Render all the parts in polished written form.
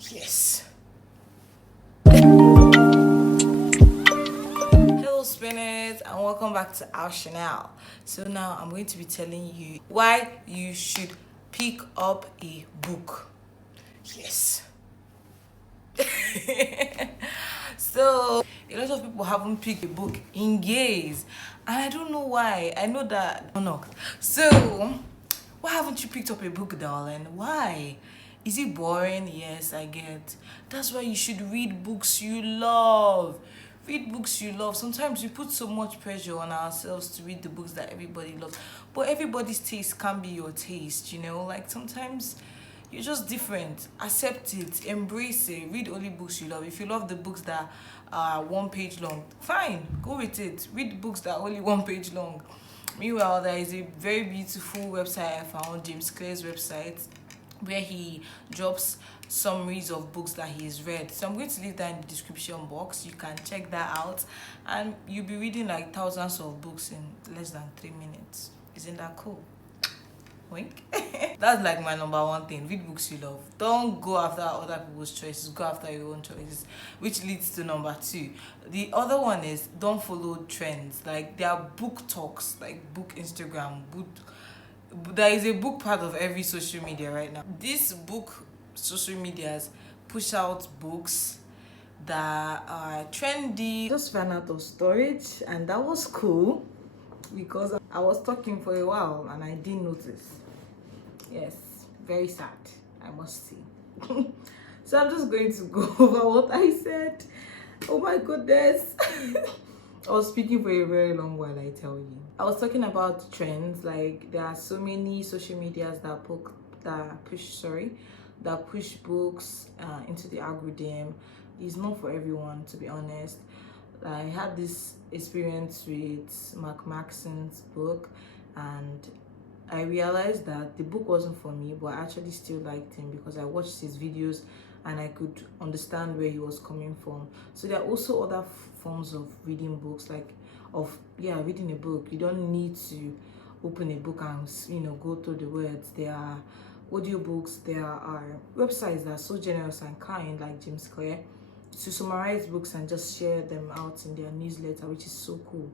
Yes. Hello spinners, and welcome back to our channel. So now I'm going to be telling you why you should pick up a book. Yes. So a lot of people haven't picked a book in years, and I don't know why. I know that so why haven't you picked up a book, darling? Why? Is it boring? Yes, I get. That's why you should read books you love. Read books you love. Sometimes we put so much pressure on ourselves to read the books that everybody loves, but everybody's taste can't be your taste, you know? Like sometimes you're just different. Accept it, embrace it, read only books you love. If you love the books that are 1 page long, fine, go with it. Read books that are only 1 page long. Meanwhile, there is a very beautiful website I found, James Clear's website, where he drops summaries of books that he's read. So I'm going to leave that in the description box. You can check that out, and you'll be reading like thousands of books in less than 3 minutes. Isn't that cool? Wink. That's like my number one thing. Read books you love. Don't go after other people's choices. Go after your own choices, which leads to number two. The other one is don't follow trends. Like there are book talks, like book Instagram, book. There is a book part of every social media right now. This book social medias push out books that are trendy. Just ran out of storage, and that was cool because I was talking for a while and I didn't notice. Yes, very sad, I must say. So I'm just going to go over what I said. Oh my goodness. I was speaking for a very long while, I tell you. I was talking about trends. Like there are so many social medias that push books into the algorithm. It's not for everyone, to be honest. I had this experience with Mark Maxon's book, and I realized that the book wasn't for me, but I actually still liked him because I watched his videos and I could understand where he was coming from. So there are also other forms of reading books, like reading a book. You don't need to open a book and go through the words. There are audiobooks, there are websites that are so generous and kind, like James Clear, to summarize books and just share them out in their newsletter, which is so cool.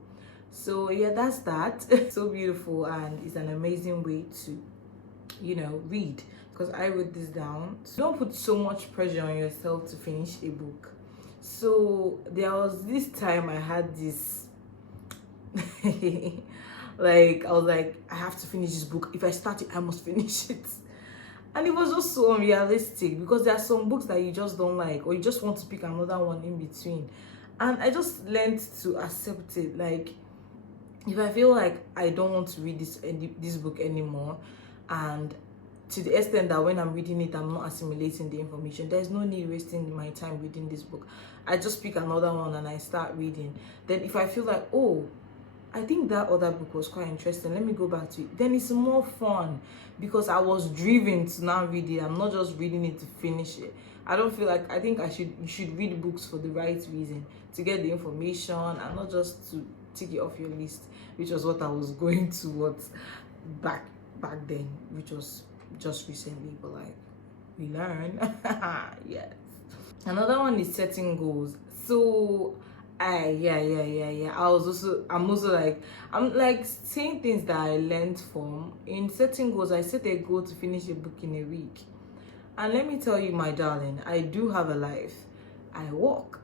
So yeah, that's that. So beautiful, and it's an amazing way to read, because I wrote this down. So don't put so much pressure on yourself to finish a book. So there was this time I had this like I was like, I have to finish this book. If I start it, I must finish it. And it was just so unrealistic, because there are some books that you just don't like, or you just want to pick another one in between. And I just learned to accept it. Like if I feel like I don't want to read this book anymore, and to the extent that when I'm reading it I'm not assimilating the information, there's no need wasting my time reading this book. I just pick another one and I start reading. Then if I feel like, oh, I think that other book was quite interesting, let me go back to it, then it's more fun, because I was driven to now read it. I'm not just reading it to finish it. I don't feel like, I think you should read books for the right reason, to get the information and not just to tick it off your list, which was what I was going towards back then, which was just recently, but like we learn. Yes. Another one is setting goals. So I'm like saying things that I learned from. In setting goals, I set a goal to finish a book in a week. And let me tell you, my darling, I do have a life. I walk.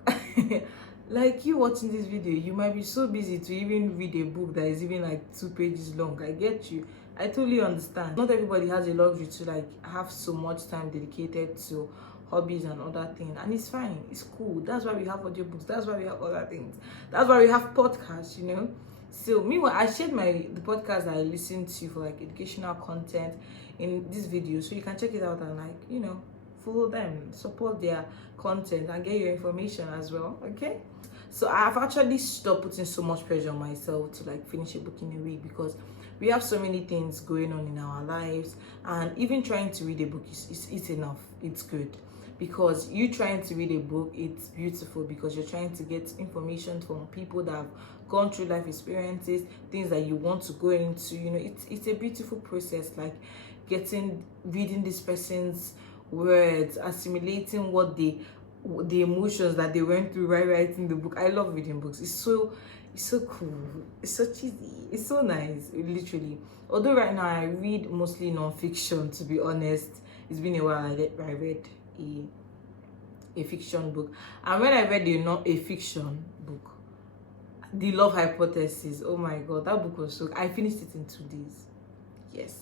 Like you watching this video, you might be so busy to even read a book that is even like 2 pages long. I get you. I totally understand. Not everybody has a luxury to like have so much time dedicated to hobbies and other things, and it's fine, it's cool. That's why we have audiobooks, that's why we have other things, that's why we have podcasts, So meanwhile, I shared the podcast that I listen to for like educational content in this video, so you can check it out and like follow them, support their content, and get your information as well. Okay, so I've actually stopped putting so much pressure on myself to like finish a book in a week, because we have so many things going on in our lives, and even trying to read a book is enough. It's good, because you trying to read a book, it's beautiful, because you're trying to get information from people that have gone through life experiences, things that you want to go into. It's a beautiful process, like reading this person's words, assimilating what the emotions that they went through while writing the book. I love reading books. It's so cool. It's so cheesy. It's so nice, literally. Although right now I read mostly non-fiction, to be honest. It's been a while I read a fiction book. And when I read a fiction book, The Love Hypothesis, oh my god, that book was so, I finished it in 2 days. Yes,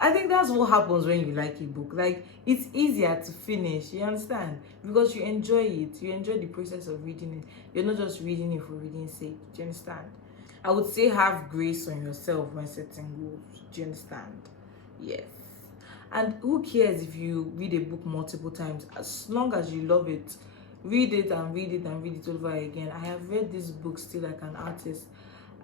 I think that's what happens when you like a book. Like, it's easier to finish, you understand, because you enjoy it. You enjoy the process of reading it. You're not just reading it for reading's sake. Do you understand? I would say have grace on yourself when setting goals. Do you understand? Yes. And who cares if you read a book multiple times, as long as you love it. Read it and read it and read it over again. I have read this book still like an artist,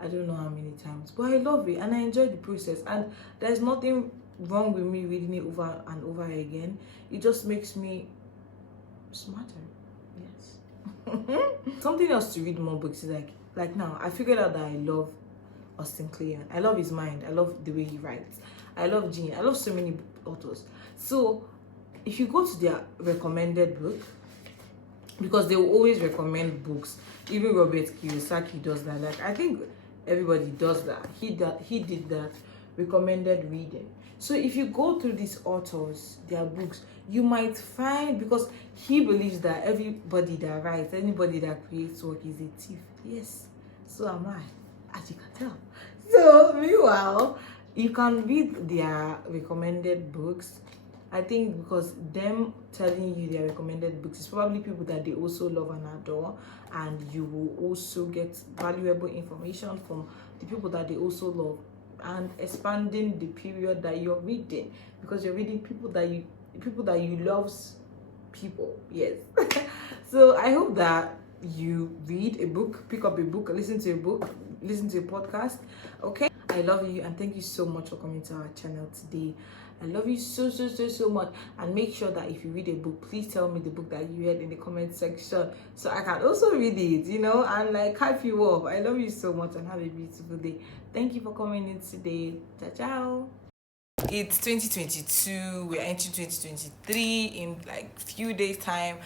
I don't know how many times, but I love it and I enjoy the process. And there's nothing wrong with me reading it over and over again. It just makes me smarter. Yes. Something else to read more books is like now I figured out that I love Austin Kleon. I love his mind. I love the way he writes. I love Jean. I love so many authors. So if you go to their recommended book, because they will always recommend books, even Robert Kiyosaki does that. Like, I think everybody does that. He did that, recommended reading. So if you go through these authors, their books, you might find, because he believes that everybody that writes, anybody that creates work is a thief. Yes, so am I, as you can tell. So meanwhile, you can read their recommended books. I think because them telling you their recommended books is probably people that they also love and adore, and you will also get valuable information from the people that they also love, and expanding the period that you're reading, because you're reading people that you loves people. Yes. So I hope that you read a book, pick up a book, listen to a book, listen to a podcast. Okay, I love you and thank you so much for coming to our channel today. I love you so much. And make sure that if you read a book, please tell me the book that you read in the comment section, so I can also read it, and like hype you up. I love you so much and have a beautiful day. Thank you for coming in today. Ciao. It's 2022. We're entering 2023 in like few days time,